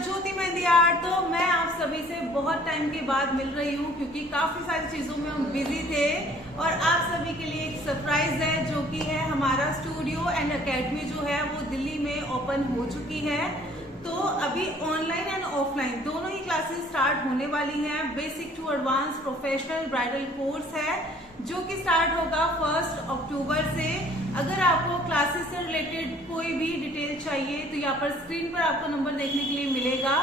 ज्योति mehndi art. तो मैं आप सभी से बहुत टाइम के बाद मिल रही हूँ क्योंकि काफी सारी चीजों में हम बिजी थे और आप सभी के लिए एक सरप्राइज है जो कि है हमारा स्टूडियो एंड एकेडमी जो है वो दिल्ली में ओपन हो चुकी है। तो अभी ऑनलाइन एंड ऑफलाइन दोनों ही क्लासेस स्टार्ट होने वाली हैं। Basic to advance professional bridal course है जो कि स्टार्ट होगा 1 अक्टूबर से। अगर आपको क्लासेस से रिलेटेड कोई भी डिटेल चाहिए तो यहाँ पर स्क्रीन पर आपको नंबर देखने के लिए मिलेगा,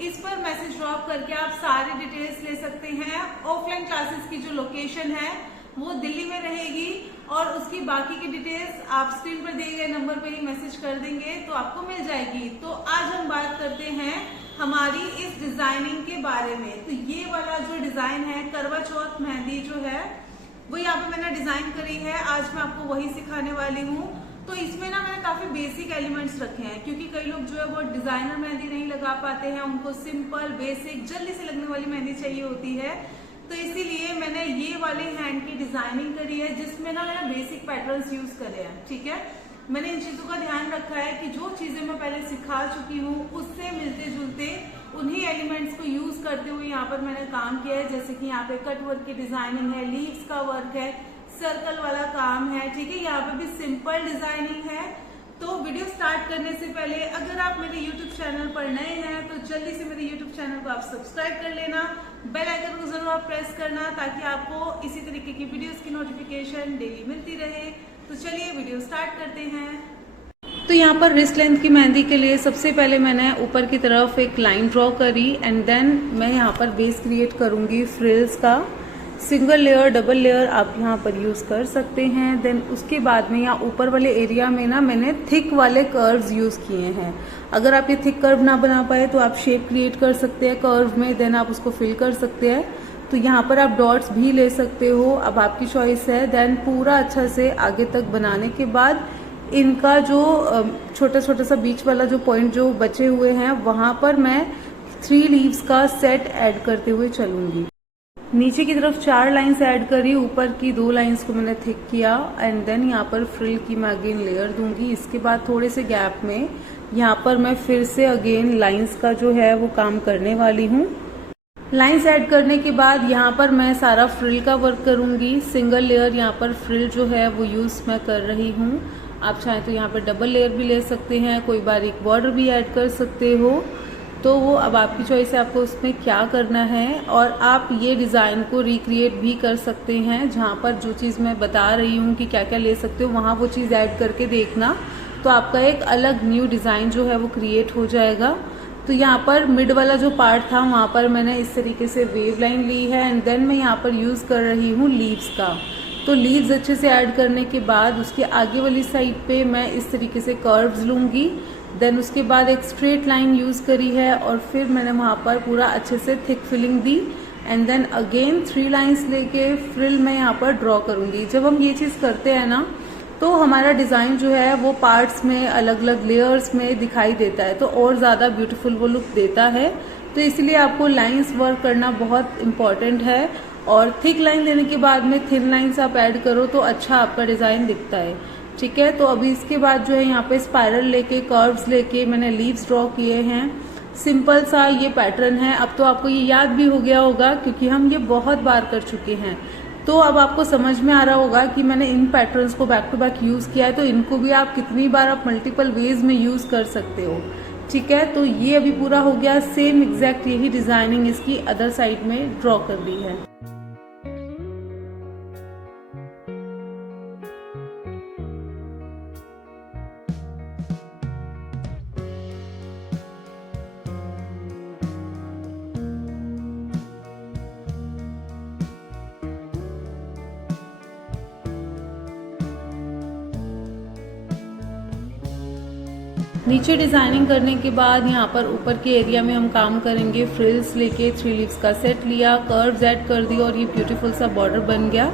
इस पर मैसेज ड्रॉप करके आप सारी डिटेल्स ले सकते हैं। ऑफलाइन क्लासेस की जो लोकेशन है वो दिल्ली में रहेगी और उसकी बाकी की डिटेल्स आप स्क्रीन पर दिए गए नंबर पर ही मैसेज कर देंगे तो आपको मिल जाएगी। तो आज हम बात करते हैं हमारी इस डिजाइनिंग के बारे में। तो ये वाला जो डिजाइन है करवा चौथ मेहंदी जो है वो यहाँ पे मैंने डिजाइन करी है। आज मैं आपको वही सिखाने वाली हूँ। तो इसमें ना मैंने काफी बेसिक एलिमेंट्स रखे हैं क्योंकि कई लोग जो है वो डिजाइनर मेहंदी नहीं लगा पाते हैं, उनको सिंपल बेसिक जल्दी से लगने वाली मेहंदी चाहिए होती है। तो इसीलिए मैंने ये वाले हैंड की डिजाइनिंग करी है जिसमें ना मैंने बेसिक पैटर्न्स यूज करे हैं। ठीक है, मैंने इन चीजों का ध्यान रखा है कि जो चीजें मैं पहले सिखा चुकी हूँ उससे मिलते जुलते उन्हीं एलिमेंट्स को यूज करते हुए यहाँ पर मैंने काम किया है। जैसे कि यहाँ पे कट वर्क की डिजाइनिंग है, लीव्स का वर्क है, सर्कल वाला काम है। ठीक है, यहाँ पे भी सिंपल डिजाइनिंग है। तो वीडियो स्टार्ट करने से पहले अगर आप मेरे YouTube चैनल पर नए हैं तो जल्दी से मेरे YouTube चैनल को आप सब्सक्राइब कर लेना, बेल आइकन को जरूर आप प्रेस करना ताकि आपको इसी तरीके की वीडियोस की नोटिफिकेशन डेली मिलती रहे। तो चलिए वीडियो स्टार्ट करते हैं। तो यहाँ पर रिस्ट लेंथ की मेहंदी के लिए सबसे पहले मैंने ऊपर की तरफ एक लाइन ड्रॉ करी एंड देन मैं यहाँ पर बेस क्रिएट करूंगी फ्रिल्स का। सिंगल लेयर डबल लेयर आप यहाँ पर यूज कर सकते हैं। देन उसके बाद में यहाँ ऊपर वाले एरिया में ना मैंने थिक वाले कर्व्स यूज किए हैं। अगर आप ये थिक कर्व ना बना पाए तो आप शेप क्रिएट कर सकते हैं कर्व में, देन आप उसको फिल कर सकते हैं। तो यहाँ पर आप डॉट्स भी ले सकते हो, अब आपकी चॉइस है। देन पूरा अच्छा से आगे तक बनाने के बाद इनका जो छोटा छोटा सा बीच वाला जो पॉइंट जो बचे हुए हैं वहां पर मैं 3 लीव्स का सेट ऐड करते हुए चलूंगी। नीचे की तरफ 4 लाइंस ऐड करी, ऊपर की 2 लाइंस को मैंने थिक किया एंड देन यहाँ पर फ्रिल की मैं अगेन लेयर दूंगी। इसके बाद थोड़े से गैप में यहाँ पर मैं फिर से अगेन लाइंस का जो है वो काम करने वाली हूँ। लाइंस ऐड करने के बाद यहाँ पर मैं सारा फ्रिल का वर्क करूंगी। सिंगल लेयर यहाँ पर फ्रिल जो है वो यूज मैं कर रही हूँ। आप चाहें तो यहाँ पर डबल लेयर भी ले सकते हैं, कोई बारीक बॉर्डर भी ऐड कर सकते हो। तो वो अब आपकी चॉइस है आपको उसमें क्या करना है। और आप ये डिज़ाइन को रिक्रिएट भी कर सकते हैं, जहाँ पर जो चीज़ मैं बता रही हूँ कि क्या क्या ले सकते हो वहाँ वो चीज़ ऐड करके देखना, तो आपका एक अलग न्यू डिज़ाइन जो है वो क्रिएट हो जाएगा। तो यहाँ पर मिड वाला जो पार्ट था वहाँ पर मैंने इस तरीके से वेव लाइन ली है एंड देन मैं यहाँ पर यूज़ कर रही हूँ लीव्स का। तो लीव्स अच्छे से ऐड करने के बाद उसके आगे वाली साइड पे मैं इस तरीके से कर्व्स लूंगी। देन उसके बाद एक स्ट्रेट लाइन यूज करी है और फिर मैंने वहां पर पूरा अच्छे से थिक फिलिंग दी एंड देन अगेन 3 लाइंस लेके फ्रिल मैं यहाँ पर ड्रॉ करूंगी। जब हम ये चीज करते हैं ना तो हमारा डिजाइन जो है वो पार्ट्स में अलग अलग लेयर्स में दिखाई देता है, तो और ज्यादा ब्यूटीफुल वो लुक देता है। तो इसलिए आपको लाइंस वर्क करना बहुत इम्पोर्टेंट है और थिक लाइन देने के बाद में थिन लाइंस आप ऐड करो तो अच्छा आपका डिजाइन दिखता है। ठीक है, तो अभी इसके बाद जो है यहाँ पे स्पाइरल लेके कर्व्स लेके मैंने लीव्स ड्रॉ किए हैं। सिंपल सा ये पैटर्न है। अब तो आपको ये याद भी हो गया होगा क्योंकि हम ये बहुत बार कर चुके हैं। तो अब आपको समझ में आ रहा होगा कि मैंने इन पैटर्न्स को बैक टू बैक यूज किया है, तो इनको भी आप कितनी बार आप मल्टीपल वेज में यूज कर सकते हो। ठीक है, तो ये अभी पूरा हो गया। सेम एग्जैक्ट यही डिजाइनिंग इसकी अदर साइड में ड्रॉ कर दी है। नीचे डिजाइनिंग करने के बाद यहाँ पर ऊपर के एरिया में हम काम करेंगे। फ्रिल्स लेके 3 लीव्स का सेट लिया, कर्व्स ऐड कर दिया और ये ब्यूटीफुल सा बॉर्डर बन गया।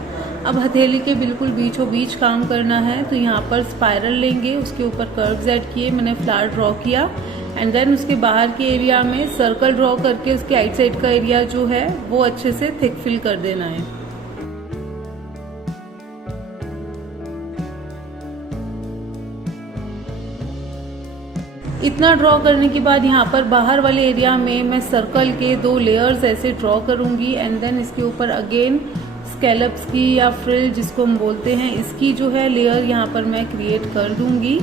अब हथेली के बिल्कुल बीचों बीच काम करना है, तो यहाँ पर स्पाइरल लेंगे, उसके ऊपर कर्व्स ऐड किए, मैंने फ्लावर ड्रॉ किया एंड देन उसके बाहर के एरिया में सर्कल ड्रॉ करके उसके आइट साइड का एरिया जो है वो अच्छे से थिक फिल कर देना है। इतना ड्रॉ करने के बाद यहाँ पर बाहर वाले एरिया में मैं सर्कल के 2 लेयर्स ऐसे ड्रॉ करूँगी एंड देन इसके ऊपर अगेन स्कैलप्स की या फ्रिल जिसको हम बोलते हैं इसकी जो है लेयर यहाँ पर मैं क्रिएट कर दूँगी।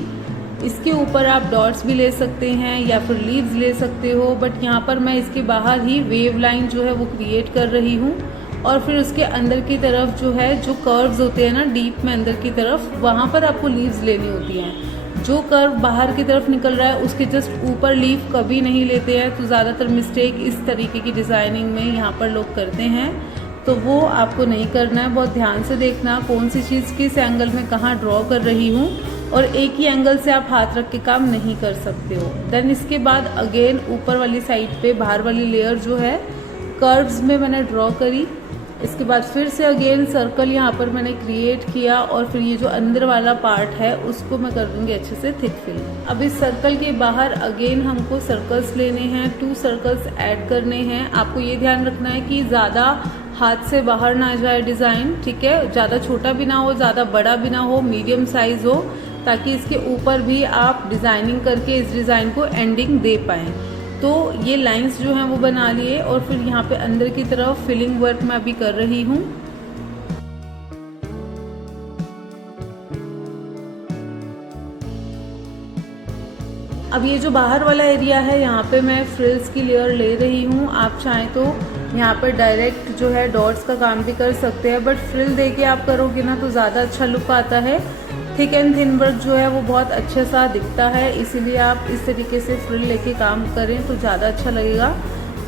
इसके ऊपर आप डॉट्स भी ले सकते हैं या फिर लीव्स ले सकते हो, बट यहाँ पर मैं इसके बाहर ही वेव लाइन जो है वो क्रिएट कर रही हूँ और फिर उसके अंदर की तरफ जो है जो कर्व्स होते हैं ना डीप में अंदर की तरफ, वहाँ पर आपको लीव्स लेनी होती हैं। जो कर्व बाहर की तरफ निकल रहा है उसके जस्ट ऊपर लीव कभी नहीं लेते हैं, तो ज़्यादातर मिस्टेक इस तरीके की डिज़ाइनिंग में यहाँ पर लोग करते हैं, तो वो आपको नहीं करना है। बहुत ध्यान से देखना कौन सी चीज़ किस एंगल में कहाँ ड्रॉ कर रही हूँ, और एक ही एंगल से आप हाथ रख के काम नहीं कर सकते हो। देन इसके बाद अगेन ऊपर वाली साइड पे बाहर वाली लेयर जो है कर्व्स में मैंने ड्रॉ करी। इसके बाद फिर से अगेन सर्कल यहाँ पर मैंने क्रिएट किया और फिर ये जो अंदर वाला पार्ट है उसको मैं कर दूंगी अच्छे से थिक फिल। अब इस सर्कल के बाहर अगेन हमको सर्कल्स लेने हैं, 2 सर्कल्स ऐड करने हैं। आपको ये ध्यान रखना है कि ज़्यादा हाथ से बाहर ना जाए डिज़ाइन, ठीक है, ज़्यादा छोटा भी ना हो ज़्यादा बड़ा भी ना हो, मीडियम साइज हो, ताकि इसके ऊपर भी आप डिज़ाइनिंग करके इस डिज़ाइन को एंडिंग दे पाएँ। तो ये लाइंस जो हैं वो बना लिए और फिर यहाँ पे अंदर की तरफ फिलिंग वर्क मैं अभी कर रही हूँ। अब ये जो बाहर वाला एरिया है यहाँ पे मैं फ्रिल्स की लेयर ले रही हूँ। आप चाहें तो यहाँ पर डायरेक्ट जो है डॉट्स का काम भी कर सकते हैं, बट फ्रिल देके आप करोगे ना तो ज़्यादा अच्छा लुक आता है। थिक एंड थिन वर्क जो है वो बहुत अच्छे सा दिखता है, इसीलिए आप इस तरीके से फ्रिल लेके काम करें तो ज़्यादा अच्छा लगेगा।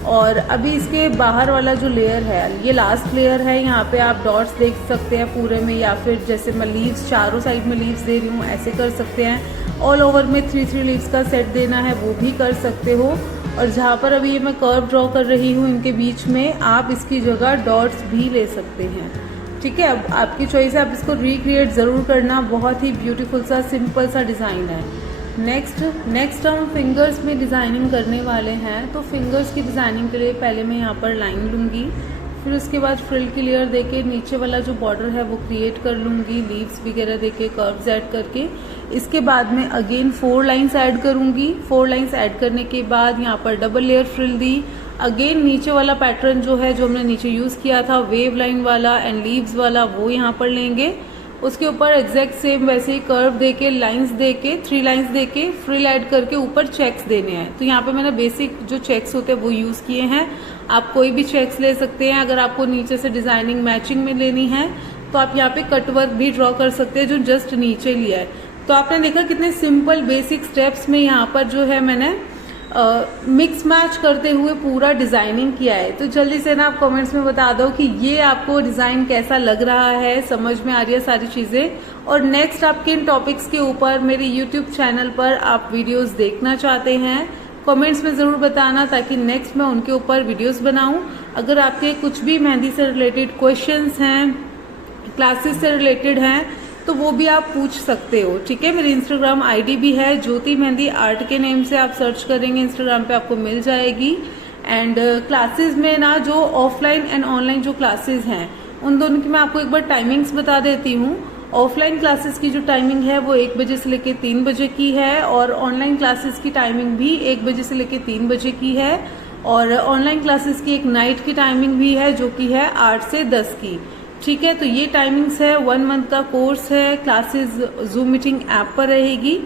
और अभी इसके बाहर वाला जो लेयर है ये लास्ट लेयर है, यहाँ पे आप डॉट्स देख सकते हैं पूरे में, या फिर जैसे मैं लीव्स चारों साइड में लीव्स दे रही हूँ ऐसे कर सकते हैं। ऑल ओवर में 3-3 लीव्स का सेट देना है वो भी कर सकते हो। और जहाँ पर अभी ये मैं कर्व ड्रॉ कर रही हूँ इनके बीच में आप इसकी जगह डॉट्स भी ले सकते हैं, ठीक है। अब आपकी चॉइस है, आप इसको रिक्रिएट ज़रूर करना, बहुत ही ब्यूटीफुल सा सिंपल सा डिज़ाइन है। नेक्स्ट हम फिंगर्स में डिज़ाइनिंग करने वाले हैं। तो फिंगर्स की डिज़ाइनिंग के लिए पहले मैं यहाँ पर लाइन लूँगी, फिर उसके बाद फ्रिल की लेयर देके नीचे वाला जो बॉर्डर है वो क्रिएट कर लूँगी, लीव्स वगैरह देके कर्व्स ऐड करके। इसके बाद में अगेन 4 लाइन्स ऐड करूँगी। 4 लाइन्स ऐड करने के बाद यहाँ पर डबल लेयर फ्रिल दी। अगेन नीचे वाला पैटर्न जो है जो हमने नीचे यूज़ किया था वेव लाइन वाला एंड लीव्स वाला वो यहाँ पर लेंगे। उसके ऊपर एग्जैक्ट सेम वैसे ही कर्व देके लाइंस देके 3 लाइंस देके फ्रिल ऐड करके ऊपर चेक्स देने हैं। तो यहाँ पे मैंने बेसिक जो चेक्स होते हैं वो यूज़ किए हैं। आप कोई भी चेक्स ले सकते हैं। अगर आपको नीचे से डिज़ाइनिंग मैचिंग में लेनी है तो आप यहाँ पे कट वर्क भी ड्रॉ कर सकते हैं जो जस्ट नीचे लिया है। तो आपने देखा कितने सिंपल बेसिक स्टेप्स में यहाँ पर जो है मैंने मिक्स मैच करते हुए पूरा डिजाइनिंग किया है। तो जल्दी से ना आप कमेंट्स में बता दो कि ये आपको डिजाइन कैसा लग रहा है, समझ में आ रही है सारी चीजें, और नेक्स्ट आप किन टॉपिक्स के ऊपर मेरे यूट्यूब चैनल पर आप वीडियोस देखना चाहते हैं कमेंट्स में जरूर बताना, ताकि नेक्स्ट मैं उनके ऊपर वीडियोस बनाऊं। अगर आपके कुछ भी मेहंदी से रिलेटेड क्वेश्चंस हैं, क्लासेस से रिलेटेड हैं, तो वो भी आप पूछ सकते हो, ठीक है। मेरी इंस्टाग्राम आईडी भी है ज्योति मेहंदी आर्ट के नेम से, आप सर्च करेंगे इंस्टाग्राम पे आपको मिल जाएगी। एंड क्लासेस में ना जो ऑफलाइन एंड ऑनलाइन जो क्लासेस हैं उन दोनों की मैं आपको एक बार टाइमिंग्स बता देती हूँ। ऑफलाइन क्लासेस की जो टाइमिंग है वो 1 बजे से लेकर 3 बजे की है, और ऑनलाइन क्लासेस की टाइमिंग भी 1 बजे से लेकर 3 बजे की है। और ऑनलाइन क्लासेस की एक नाइट की टाइमिंग भी है जो कि है 8 से 10 की, ठीक है। तो ये टाइमिंग्स है, 1 मंथ का कोर्स है। क्लासेस जूम मीटिंग ऐप पर रहेगी।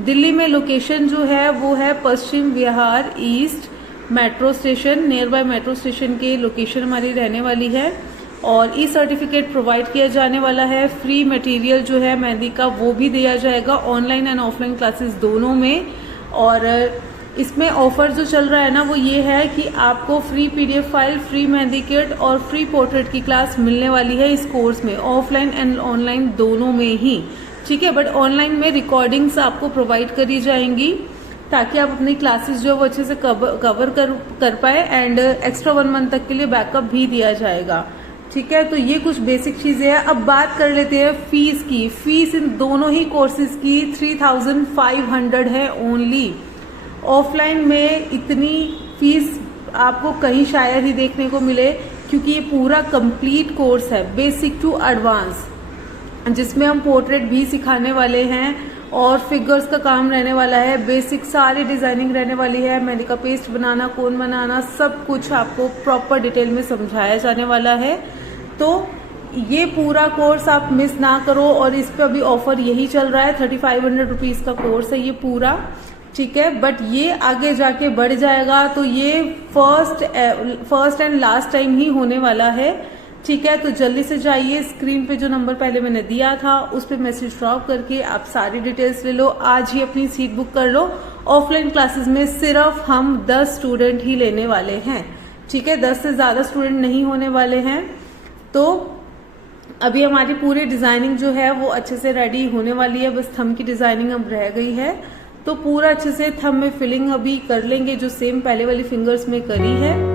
दिल्ली में लोकेशन जो है वो है Paschim Vihar east metro station, near by metro station की लोकेशन हमारी रहने वाली है। और ई सर्टिफिकेट प्रोवाइड किया जाने वाला है। फ्री मटेरियल जो है मेहंदी का वो भी दिया जाएगा ऑनलाइन एंड ऑफलाइन क्लासेस दोनों में। और इसमें ऑफर जो चल रहा है ना वो ये है कि आपको free PDF file, free mehndi kit और फ्री पोर्ट्रेट की क्लास मिलने वाली है इस कोर्स में, ऑफलाइन एंड ऑनलाइन दोनों में ही, ठीक है। बट ऑनलाइन में रिकॉर्डिंग्स आपको प्रोवाइड करी जाएंगी ताकि आप अपनी क्लासेस जो है वो अच्छे से कवर कर पाए। एंड एक्स्ट्रा 1 मंथ तक के लिए बैकअप भी दिया जाएगा, ठीक है। तो ये कुछ बेसिक चीजें हैं। अब बात कर लेते हैं फीस की। फीस इन दोनों ही कोर्सेज की 3500 है ओनली। ऑफलाइन में इतनी फीस आपको कहीं शायद ही देखने को मिले, क्योंकि ये पूरा कंप्लीट कोर्स है बेसिक टू एडवांस, जिसमें हम पोर्ट्रेट भी सिखाने वाले हैं और फिगर्स का काम रहने वाला है, बेसिक सारी डिजाइनिंग रहने वाली है, मेहंदी का पेस्ट बनाना, कोन बनाना, सब कुछ आपको प्रॉपर डिटेल में समझाया जाने वाला है। तो ये पूरा कोर्स आप मिस ना करो। और इस पे अभी ऑफर यही चल रहा है, 3500 रुपीज का कोर्स है ये पूरा, ठीक है। बट ये आगे जाके बढ़ जाएगा, तो ये फर्स्ट एंड लास्ट टाइम ही होने वाला है, ठीक है। तो जल्दी से जाइए, स्क्रीन पे जो नंबर पहले मैंने दिया था उस पे मैसेज ड्रॉप करके आप सारी डिटेल्स ले लो, आज ही अपनी सीट बुक कर लो। ऑफलाइन क्लासेस में सिर्फ हम 10 स्टूडेंट ही लेने वाले हैं, ठीक है, 10 से ज्यादा स्टूडेंट नहीं होने वाले हैं। तो अभी हमारी पूरी डिजाइनिंग जो है वो अच्छे से रेडी होने वाली है, बस थंब की डिजाइनिंग अब रह गई है। तो पूरा अच्छे से थंब में फिलिंग अभी कर लेंगे, जो सेम पहले वाली फिंगर्स में करी है।